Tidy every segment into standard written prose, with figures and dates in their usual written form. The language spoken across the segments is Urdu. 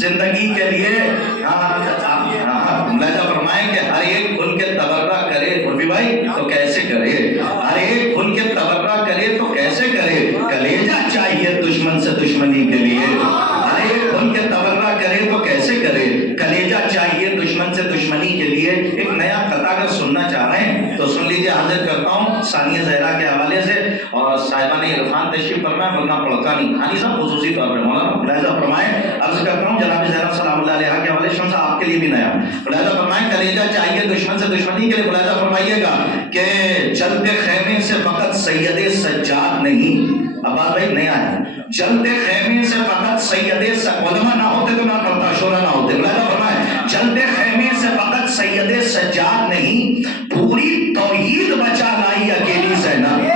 زندگی کے لیے ملاحظہ فرمائیں کہ ہر ایک کھل کے تبرہ کرے عرفی بھائی تو کیسے کرے، ہر ایک کھل کے تبرہ کرے تو کیسے کرے، کلیجہ چاہیے دشمن سے دشمنی کے لیے، ہر ایک کھل کے تبرہ کرے تو کیسے کرے، کلیجہ چاہیے دشمن سے دشمنی کے لیے۔ ایک نیا قطعہ اگر سننا چاہ رہے ہیں تو سن لیجیے، حاضر کرتا ہوں ثانیہ زہرا کے حوالے سے، اور صاحبہ نے عرفان تشریف فرمائے، ورنہ پڑھتا نہیں خانی صاحب خصوصی طور پہ مولانا ملاحظہ فرمائے، عرض کرتا ہوں جناب زینب سلام اللہ علیہ کے حوالے سے، شمس آپ کے لیے بھی نیا ملاحظہ فرمائیں، کلیجہ چاہیے دشمن سے دشمنی کے لیے۔ ملاحظہ فرمائیے گا کہ چلتے خیمے سے فقط سید سجاد نہیں، عباد بھائی نیا ہے، چلتے خیمے سے فقط سید علماء نہ ہوتے تو نہ کرتا، شورا نہ ہوتے، ملاحظہ فرمائیں، چلتے خیمے سے فقط سید سجاد نہیں، پوری توحید بچا لائی اکیلی زینب۔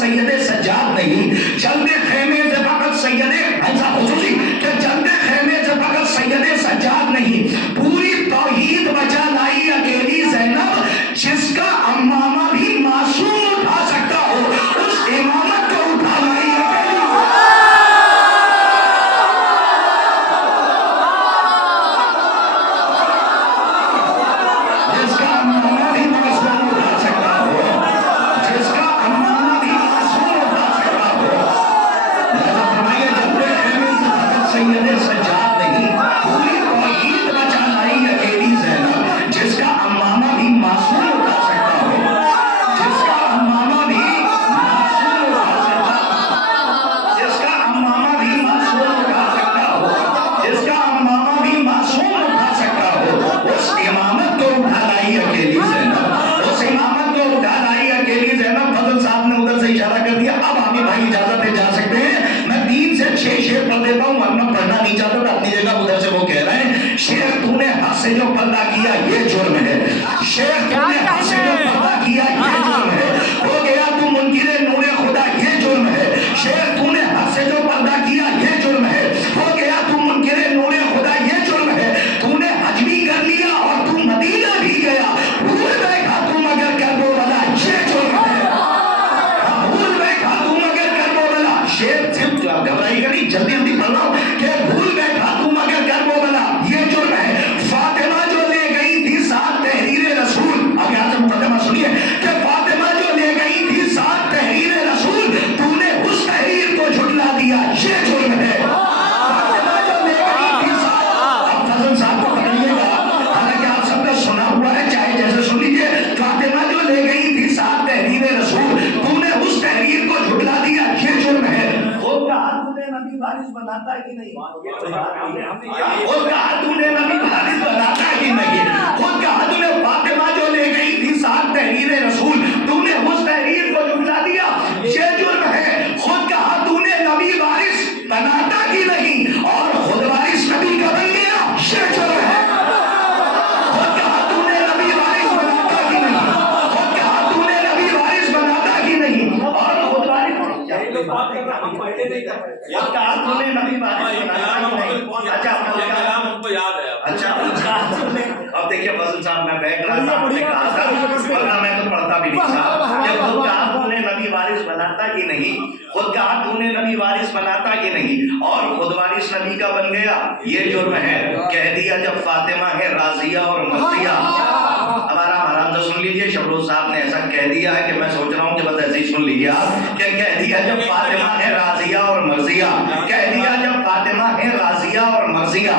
سید سجاد نہیں، چلتے خیمے سے فقط سید ایسا خصوصی کہ چلتے خیمے سے فقط سید سجاد نہیں، پوری توحید بچا لائی اکیلی زینب، جس کا امامہ بھی معصوم اٹھا سکتا ہو اس امامت کو اٹھا لائی اکیلی، جس کا امامہ بھی معصوم اٹھا سکتا ہو، جس کا امامہ بھی سید سجاد نہیں، پوری توحید بچا لائی اکیلی زینب، جس کا امامہ بھی معصوم اٹھا سکتا ہو، جس کا امامہ بھی معصوم اٹھا سکتا، جس کا امامہ بھی معصوم اٹھا سکتا ہو، جس کا امامہ بھی معصوم اٹھا سکتا ہو، اس امامت کو اٹھا لائی اکیلی زینب، اس امامت کو اٹھا لائی اکیلی زینب۔ فضل صاحب نے ادھر سے اشارہ کر دیا، اب عامر بھائی اجازت ہے جا سکتے ہیں، میں 3 سے 6 شعر پڑھ دیتا ہوں، ورنہ پڑھنا نہیں چاہتا تھا اپنی جگہ، ادھر سے وہ کہہ رہے ہیں، شیخ تو نے حق سے جو پردہ کیا یہ جرم ہے، شیخ تو نے حق سے جو پردہ کیا یہ جرم ہے، ہو گیا تو منکر نور خدا یہ جرم ہے، شیخ تو نے حق سے جو پردہ کیا یہ جرم ہے، ہو گیا تو منکر نور خدا یہ جرم ہے، تو نے حج بھی کر لیا اور تو مدینہ بھی گیا، بھول بیٹھا تو مگر کربلا یہ جرم ہے، بھول بیٹھا تو مگر کربلا، شیخ صرف گھبرائی گا نہیں، جلدی جلدی پڑھ رہا ہوں کہ بھول بیٹھا تو مگر کربلا یہ جرم ہے، فاطمہ جو لے گئی تھی ساتھ تحریر رسول، اب یہاں سے مقدمہ سنیے کہ فاطمہ جو لے گئی تھی ساتھ تحریر رسول، تو نے اس تحریر کو جھٹلا دیا یہ جرم ہے، فاطمہ جو لے گئی تھی ساتھ، اب فضل صاحب کو پکڑیے گا، حالانکہ آپ سب کا سنا ہوا ہے، چاہے جیسے سن لیجیے، فاطمہ جو لے گئی تھی ساتھ تحریر رسول، تو نے اس تحریر کو جھٹلا دیا یہ جرم ہے، خود کا ہاتھ تمہیں نبی وارث بناتا ہی نہیں، خود کا ہاتھ تمہیں نبی وارث بناتا ہی نہیں، خود کا ہاتھ تمہیں فاطمہ جو لے گئی تھی ساتھ تحریر رسول، تو نے اس تحریر کو جھٹلا دیا یہ جرم ہے، خود کا ہاتھ تمہیں نبی وارث بناتا ہی نہیں اور خود وارث نبی کا بن گیا یہ جرم ہے، خود کا ہاتھ تمہیں نبی وارث بناتا ہی نہیں، خود کا ہاتھ تمہیں نبی وارث بناتا ہی نہیں اور خود وارث اب دیکھیے فضل صاحب میں بیٹھ رہا تھا، آپ نے کہا تھا ورنہ میں تو پڑھتا بھی نہیں تھا کہ خود کا ہاتھ انہیں نبی وارث بناتا ہی نہیں، خود کا ہاتھ انہیں نبی وارث بناتا ہی نہیں اور خود وارث نبی کا بن گیا یہ جرم ہے، کہہ دیا جب فاطمہ ہے راضیہ اور مرضیہ۔ اب آرام سے سن لیجیے، شبروز صاحب نے ایسا کہہ دیا ہے کہ میں سوچ رہا ہوں کہ بس ایسے ہی سن لیجیے آپ، کہ کہہ دیا جب فاطمہ ہے راضیہ اور مرضیہ، کہہ دیا جب فاطمہ ہے راضیہ اور مرضیہ،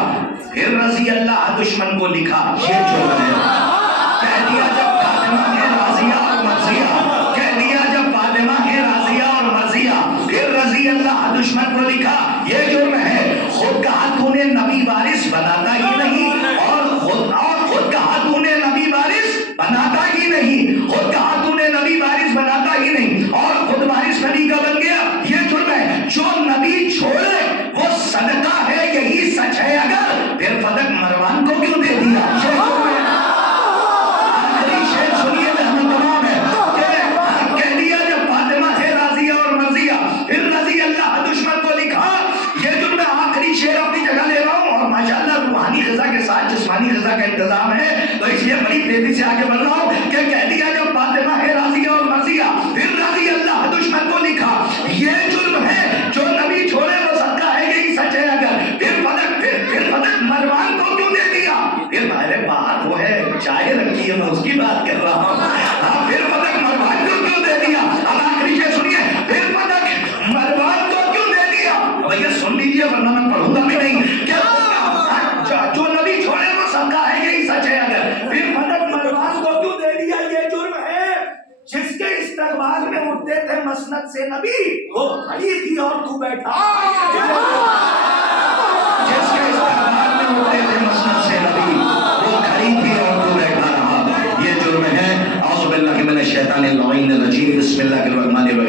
پھر رضی اللہ دشمن کو لکھا یہ جرم ہے، کہہ دیا جب فاطمہ ہے راضیہ اور مرضیہ، کہہ دیا جب فاطمہ ہے راضیہ اور مرضیہ، پھر رضی اللہ دشمن کو لکھا یہ جرم ہے، خود کہا تو نے نبی وارث بناتا ہی نہیں اور خود کہا تو نے نبی وارث بناتا ہی نہیں، خود کہا تو نے نبی وارث بناتا ہی نہیں اور خود وارث نبی کا بن گیا یہ جرم ہے، جو نبی چھوڑے وہ صدقہ ہے یہی سچ ہے، اگر پھر فدق مروان کو کیوں دے دیا یہ جرم ہے، استقبال میں اٹھتے تھے مسند سے نبی، وہ کھڑی تھی اور تو بیٹھا. جس کے استقبال میں اٹھتے تھے مسند سے نبی، وہ کھڑی تھی اور تو بیٹھا رہا. یہ جرم ہے. اعوذ باللہ من الشیطان اللعین الرجیم. بسم اللہ الرحمن الرحیم.